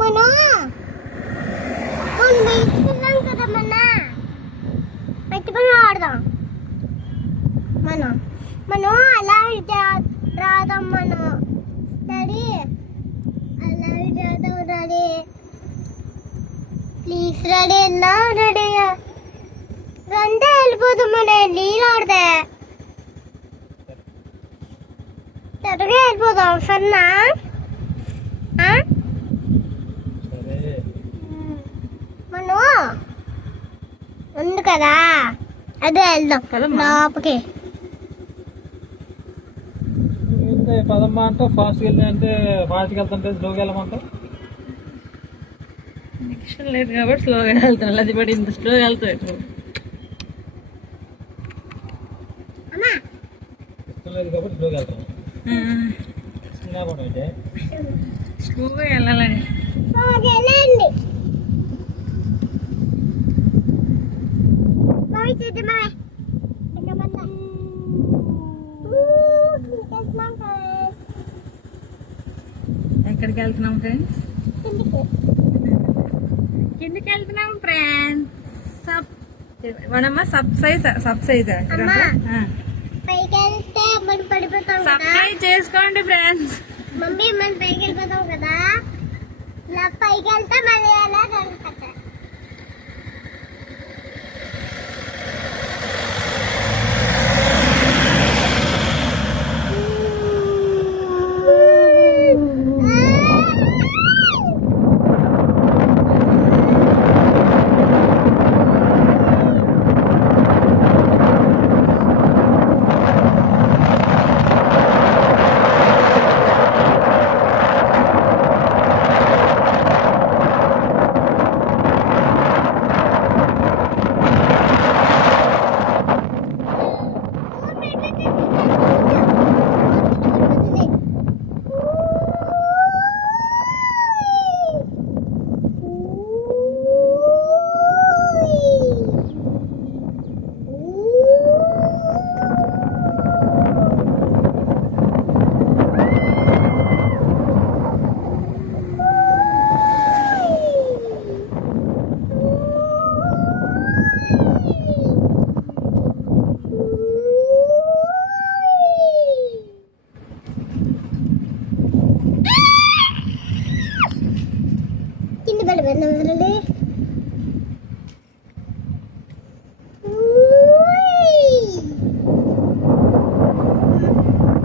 మనం వేసుకున్నాం కదా మట్టి పని ఆడదాం. మనం అలా రాదాం. మనం డాడీ అలా రాదాం. డాడీ ప్లీజ్ డాడీ ఎలా డాడీ రండి వెళ్ళిపోదాం. మనం నీళ్ళు ఆడదే త్వరగా వెళ్ళిపోదాం. సరేనా? మనం ఉంది కదా అదే వెళ్దాం లోపలికి. పదమ్మా అంటే ఫాస్ట్గా వెళ్ళి అంటే ఫాస్ట్గా వెళ్తుంటే స్లోగా వెళ్ళమంటే నెక్స్ట్ లేదు కాబట్టి స్లోగా వెళ్తాను. అది బట్టి ఇంత స్లోగా వెళ్తావు ఇష్టం లేదు కాబట్టి స్లోగా వెళ్తాను. స్లోగా వెళ్ళాలని ఎక్కడికి వెళ్తున్నాం ఫ్రెండ్స్? కిందికి వెళ్తున్నాం ఫ్రెండ్స్. మనమ్మ సబ్సైజ్ సబ్స్క్రైబ్ చేసుకోండి ఫ్రెండ్స్. మమ్మీ మనం పైకి వెళ్ళిపోతాం కదా, ఇలా పైకి వెళ్తే మళ్ళీ అలా కనిపిస్తాం.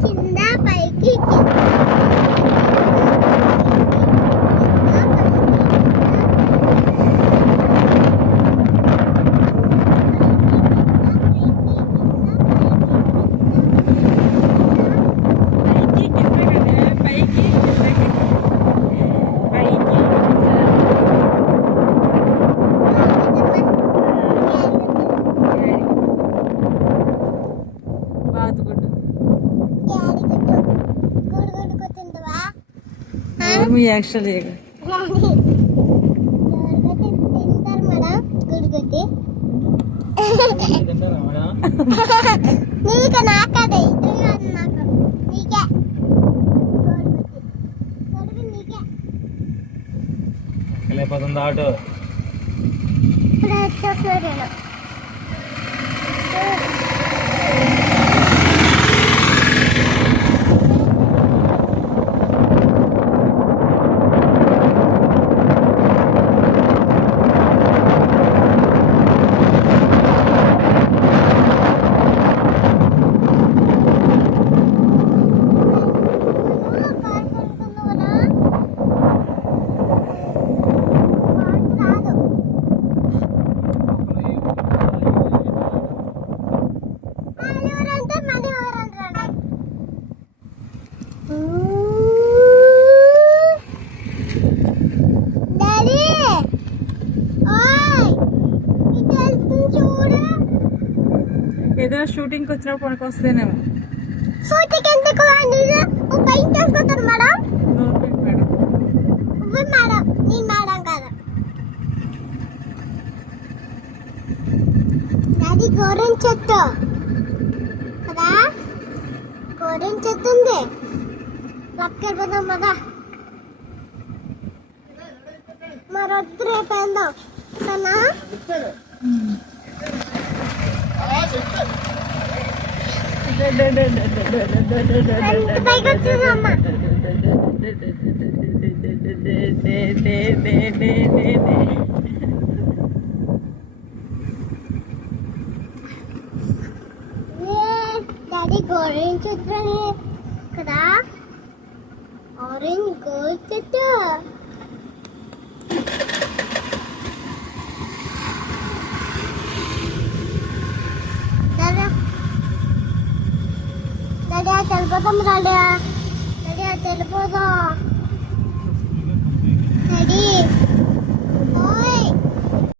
కింద పైకి యాక్చువల్ నీకు నాకదే నాకు నీకే వెళ్ళిపోతుంది ఆటో. ఇప్పుడు వచ్చేస్తారు. ఏదో షూటింగ్ వచ్చినప్పుడు మనకు వస్తేనేమో. షూటింగ్ ఎందుకు పెయింట్ వేసుకుంటారు మేడం. మేడం నేను మేడం కదా. అది గోరెన్ చెట్టు కదా, గోరెన్ చెట్టు ఉంది. పక్కన పోదాం కదా. మరి వద్దు రేపు వెళ్దాం సరేనా ఎంత పైకి వచ్చిందమ్మా డాడీ గోరెంజ్ చూద్దాం కదా ఆరెంజ్ గోల్ చెట్టు డాడీ వెళ్ళిపోతాం డాడీ డాడీ వెళ్ళిపోదాం డాడీ